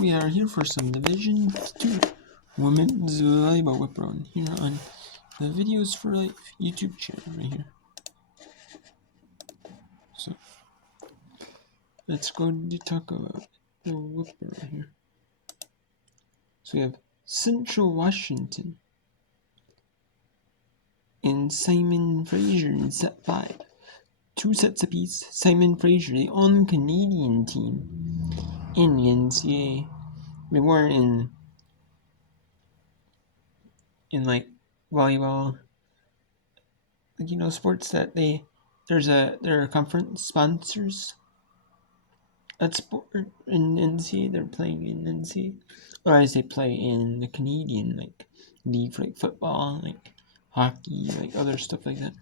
We are here for some Division 2 Women's Volleyball Whip Run here on the Videos for Life YouTube channel right here. So, let's go to talk about the whip right here. So we have Central Washington and Simon Fraser in set 5. 2 sets apiece. Simon Fraser, the only Canadian team in the NCAA. They weren't in like volleyball, like, sports that there are conference sponsors at sport in NCAA. They're playing in NCAA, or as they play in the Canadian league for football, hockey, other stuff like that.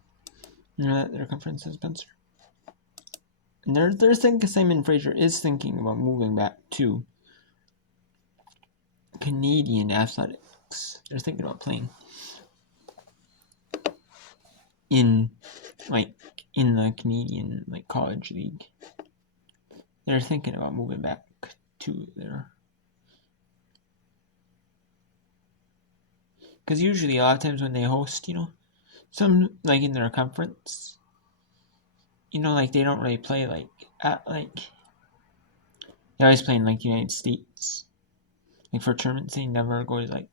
That their conference has sponsor. And they're thinking Simon Fraser is thinking about moving back to Canadian athletics. They're thinking about playing in the Canadian college league. They're thinking about moving back to there. Because usually a lot of times when they host, some in their conference, they don't really play they always play in United States. For tournaments, they never go to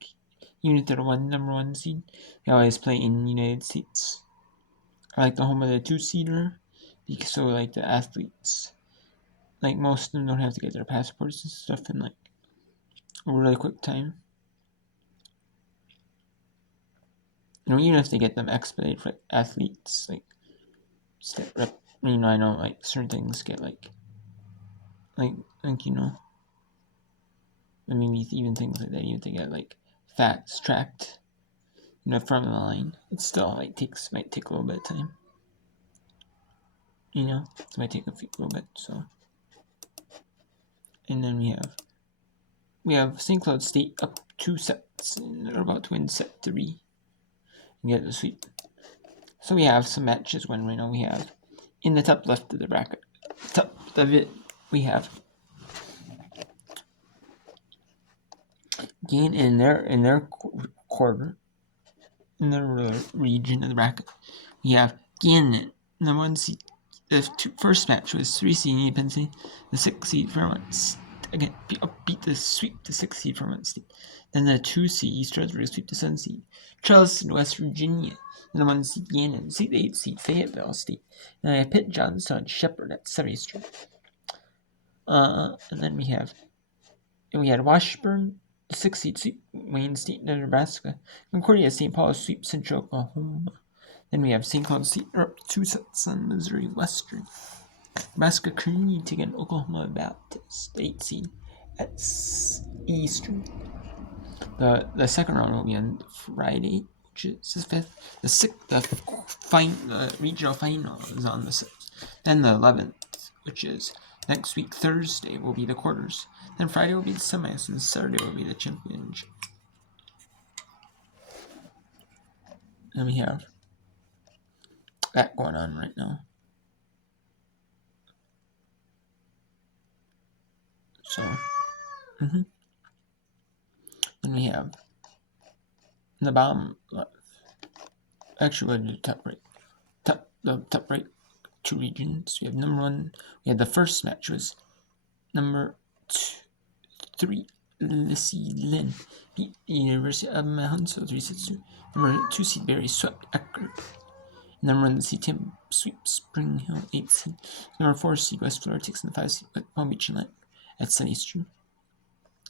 even if they're number one seed, they always play in United States. Or the home of the 2-seeder, because so the athletes, most of them don't have to get their passports and stuff in a really quick time. Even if they get them expedited for athletes, I know certain things get maybe even things like that, even if they get fast tracked, from the line, it still might take a little bit of time. It might take a little bit. So, and then we have St. Cloud State up 2 sets, and they're about to win set 3 and get the sweep. So we have some matches when right now we have in the top left of the bracket, top of it, we have again in their quarter, in their region of the bracket, we have Gannon, the 1 seed. The first match was 3 seed Independence State, the 6 seed Vermont State. Again, beat the 6 seed Vermont State. Then the 2 seed East Roseville sweep the 7 seed Charleston, West Virginia. And the 1 seed Gannon, the 8 seed Fayetteville State. And I have Pitt, Johnstown, Shepherd at 7th Street. And then we had Washburn, the 6 seed sweep Wayne State, Nebraska. Concordia, St. Paul sweep Central Oklahoma. Then we have St. Cloud State, up 2 sets on Missouri Western. Nebraska Kearney taking Oklahoma Baptist, 8 seed at Eastern. The second round will be on Friday, which is the 5th. The regional final is on the 6th. Then the 11th, which is next week Thursday, will be the quarters. Then Friday will be the semis, and Saturday will be the championship. And we have that going on right now. So, then we have the bottom left. Actually, we'll do the top right 2 regions. We have number 1. We had the first match was number 3. Lissy Lynn beat the University of Huntsville 3-2. Number 2 seed Barry swept Eckerd. Number 1 seed Tim sweeps Spring Hill 8 seed. Number 4 seed West Florida takes in the 5 seed Palm Beach Inlet at Sunny Street.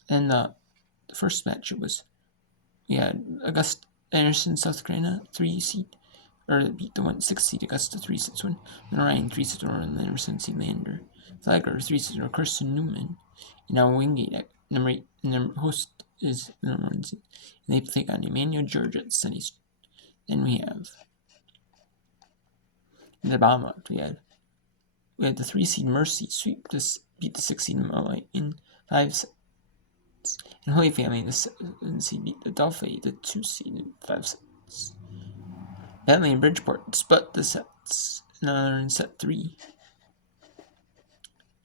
And the first match we had Augusta Anderson, South Carolina 3 seed, beat the 6 seed Augusta 3-1. Then Ryan 3-1 and number 7 seed Lander. Flagler 3-0 Kirsten Newman. And now Wingate at number 8. And their host is the number 1 seed. And they take on Emmanuel Georgia at Sunny Street. Then we have the bottom left. We had the 3 seed Mercy beat the 6 seed Moai in 5 sets. And Holy Family, the 7 seed beat the Delphi, the 2 seed in 5 sets. Bentley and Bridgeport split the sets in set 3.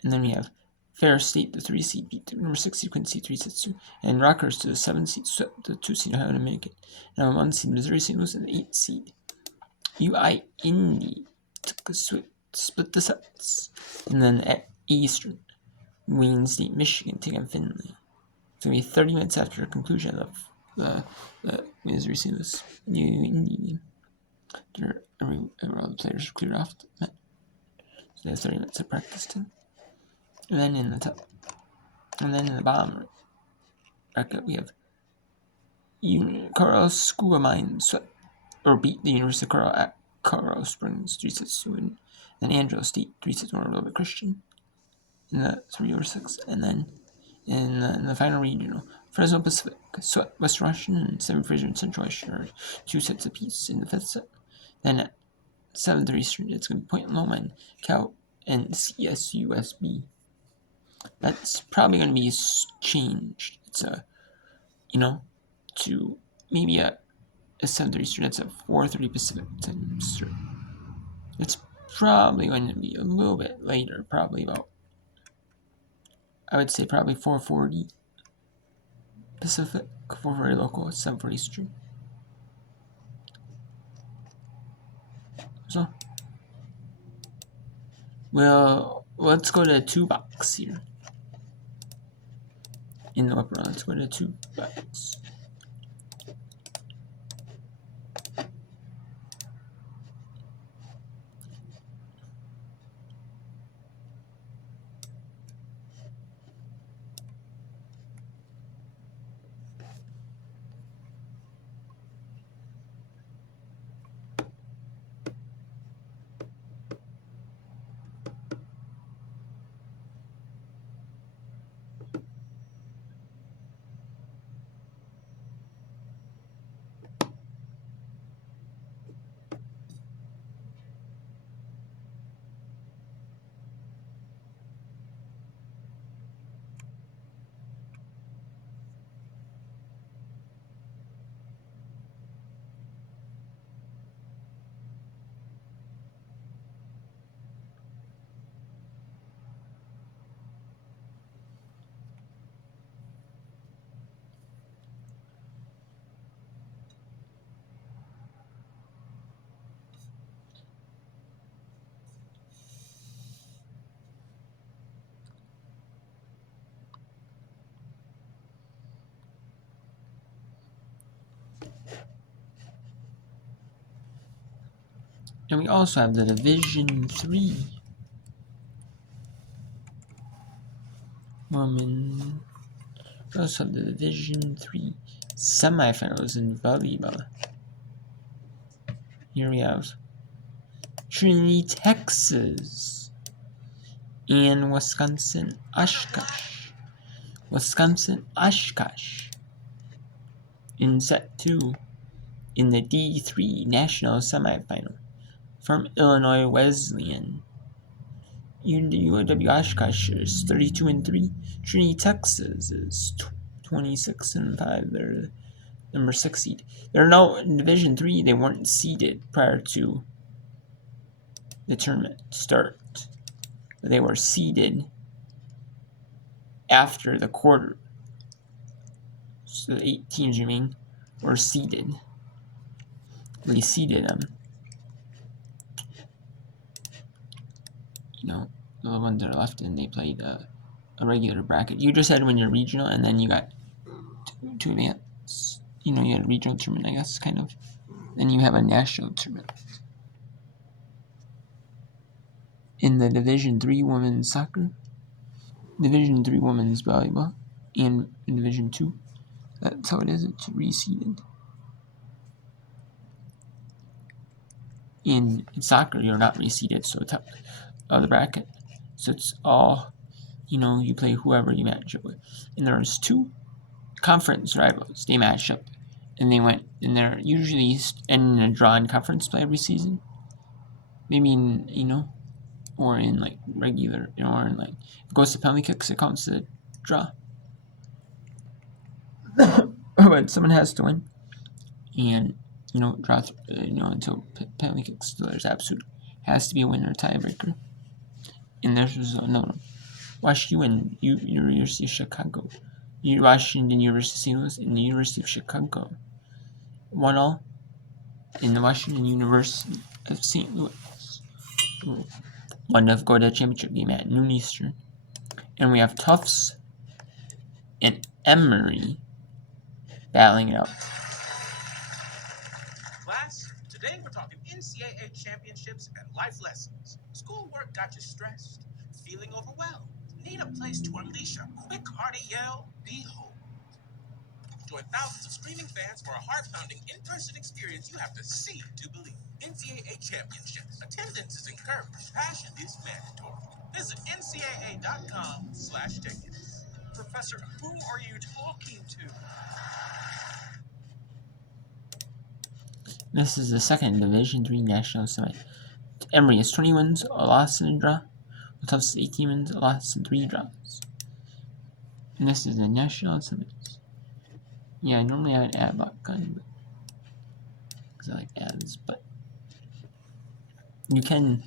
And then we have Ferris State, the 3 seed, beat the number 6 seed Quincy 3-2, and Rutgers to the 7 seed swept the 2 seed Ohio Dominican. Number 1 seed Missouri St. Louis and the 8 seed UI Indy took a split the sets, and then at Eastern, Wayne State, Michigan taking Finley. It's gonna be 30 minutes after the conclusion of the Missouri St. Louis Indy game. All the players cleared off. So they have 30 minutes of practice time. And then in the bottom bracket we have Colorado School of Mines swept or beat the University of Colorado at Colorado Springs 3-2, and then Angelo State 3-1 over Robert Christian in the 3/6, and then in the final regional, Fresno Pacific swept West Washington and Seven Fraser and Central Western 2 sets apiece in the 5th set. Then at 7:30 Eastern, it's going to be Point Loma and Cal and CSUSB. That's probably going to be changed. It's to maybe a 7:30 Eastern. That's a 4:30 Pacific time. It's probably going to be a little bit later. Probably about, I would say probably 4:40 Pacific, 4:40 local, 7:40 Eastern. So, well, let's go to 2 box here. In the upper, let's go to 2 box. And we also have the Division 3 women. We also have the Division 3 semifinals in volleyball. Here we have Trinity, Texas, and Wisconsin Oshkosh. In set 2 in the D3 national semifinal from Illinois Wesleyan. UW Oshkosh is 32-3. Trinity, Texas is 26-5. They're number 6 seed. They're now in Division 3. They weren't seeded prior to the tournament start. They were seeded after the quarter. So the 8 teams remaining were seeded. They seeded them. The ones that are left, and they played a regular bracket. You just had to win your regional, and then you got to advance. You had a regional tournament, I guess, kind of. Then you have a national tournament. In the Division 3 women's soccer, Division 3 women's volleyball, and in Division 2, that's how it is. It's reseeded. In soccer, you're not reseeded, so top of the bracket. So it's all, you play whoever you match up with. And there's 2 conference rivals. They match up, and they're usually in a draw in conference play every season. Maybe or in like regular, or in like, if it goes to penalty kicks, it counts as a draw. But someone has to win, and draw until penalty kicks. So there's has to be a winner, tiebreaker. And there's another one. Washington University of Chicago, Washington University of St. Louis, and the University of Chicago. 1-all in the Washington University of St. Louis. One of go to the championship game at noon Eastern. And we have Tufts and Emory battling it out. Class, today we're talking NCAA championships and life lessons. Schoolwork got you stressed, feeling overwhelmed, need a place to unleash a quick, hearty yell? Behold. Join thousands of screaming fans for a heart-pounding in-person experience you have to see to believe. NCAA championships. Attendance is encouraged. Passion is mandatory. Visit ncaa.com/tickets. Professor, who are you talking to? This is the second Division III National Semi. Emory has 20 wins, a loss, and a draw. Tufts 18 wins, a loss, and 3 draws. And this is the National Summits. Yeah, normally I would add block gun, because I like ads, but you can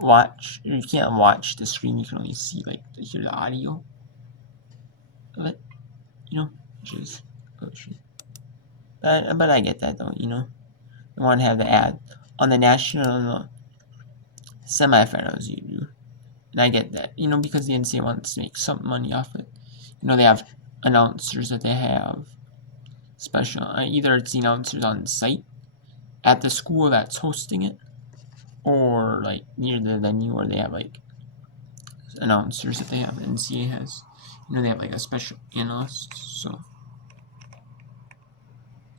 watch. You can't watch the screen. You can only see hear the audio of it. Which is but I get that though. I want to have the ad on the national semifinals. You do, and I get that. Because the NCAA wants to make some money off it. They have announcers that they have special. Either it's the announcers on site at the school that's hosting it, or near the venue, or they have announcers that they have. NCAA has, they have a special analyst. So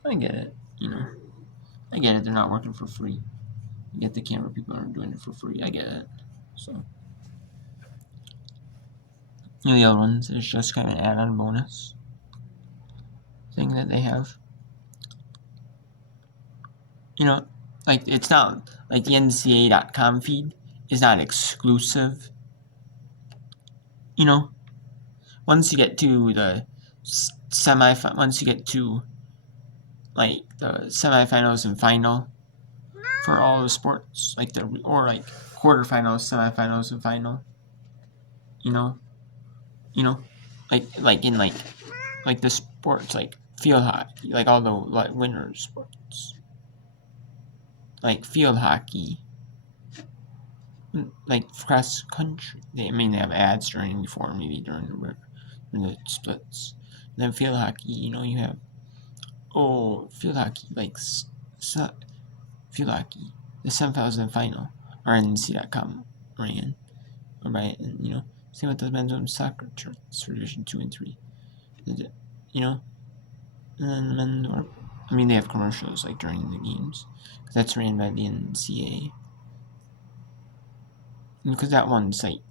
I get it. I get it. They're not working for free. I get the camera people aren't doing it for free. I get it. So the other ones is just kind of an add-on bonus thing that they have. It's not like the NCAA.com feed is not exclusive. Once you get to the once you get to the semifinals and final for all the sports, quarterfinals, semifinals, and final. In the sports field hockey, all the winter sports, field hockey, cross country. They have ads during before, maybe during the splits. And then field hockey, you have field hockey field hockey. The semifinals and final are in NC.com ran, right? And same with the men's women's soccer charts for Division 2 and 3. And then the men's they have commercials during the games, because that's ran by the NCAA. Because that one site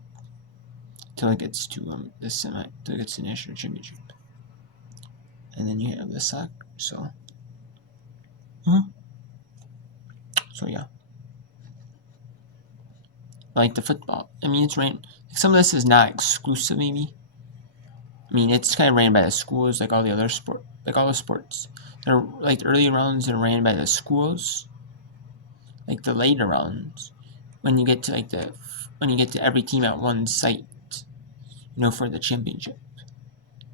till it gets to till it gets to the national championship, and then you have the soccer. So yeah, the football. It's ran. Some of this is not exclusive. Maybe. It's kind of ran by the schools, all the other all the sports. They're the early rounds are ran by the schools. The later rounds, when you get to when you get to every team at one site, for the championship,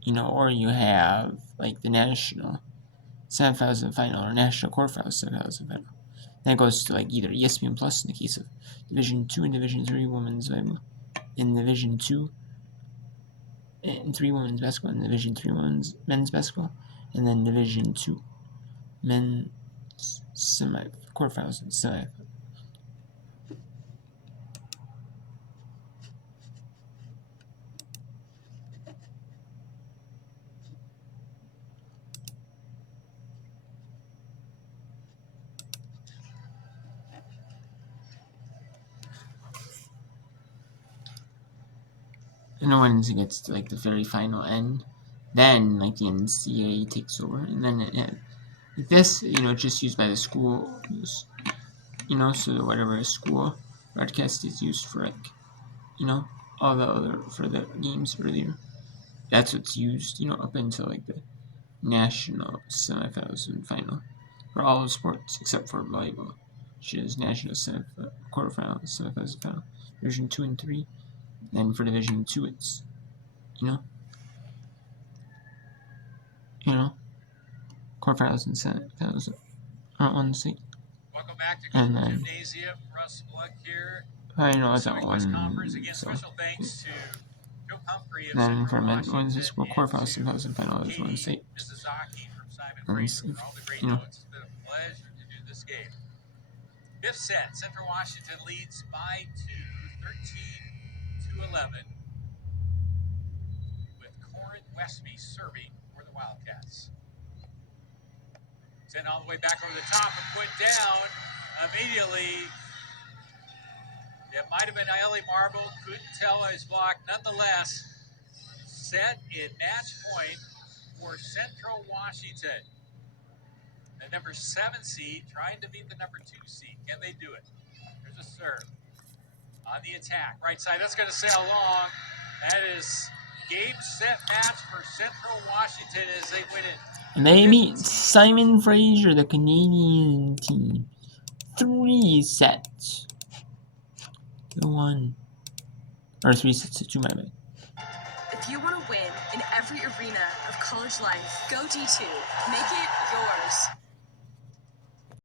or you have the national semifinals and final, or national quarterfinals, semifinals and final. Then it goes to either ESPN Plus in the case of Division 2 and Division 3 women's volleyball, in Division 2 and 3 women's basketball, and Division 3 men's basketball, and then Division 2 men's quarterfinals and semifinals. And then once it gets to the very final end, then the NCAA takes over, and then this it's just used by the schools, so whatever school broadcast is used for all the other for the games earlier, that's what's used up until the national semifinals and final for all the sports except for volleyball, which is national quarterfinals, semifinals, and final, Division 2 and 3. And for Division 2, it's, quarterfinals and semifinals are on seat. Welcome back to And Cooper then Gymnasium. Russ Bluck here. finals at Pacific West Conference. 1. Again, So, special thanks to Joe Humphrey of then Central for men, Washington women's school and quarterfinals, to semifinals, and finals, Katie 1 state. Mizuzaki from Simon And Fraser for all the great notes. It's been a pleasure to do this game. Fifth set, Central Washington leads by 2, 13-11, with Corin Westby serving for the Wildcats. Sent all the way back over the top and put down immediately. It might have been Ellie Marble, couldn't tell his block. Nonetheless, set in match point for Central Washington. The number 7 seed trying to beat the number 2 seed. Can they do it? There's a serve. On the attack, right side, that's going to sail long. That is game, set, match for Central Washington as they win it. And they beat Simon Fraser, the Canadian team, 3 sets to 1. Or 3 sets to 2, my bad. If you want to win in every arena of college life, go D2. Make it yours.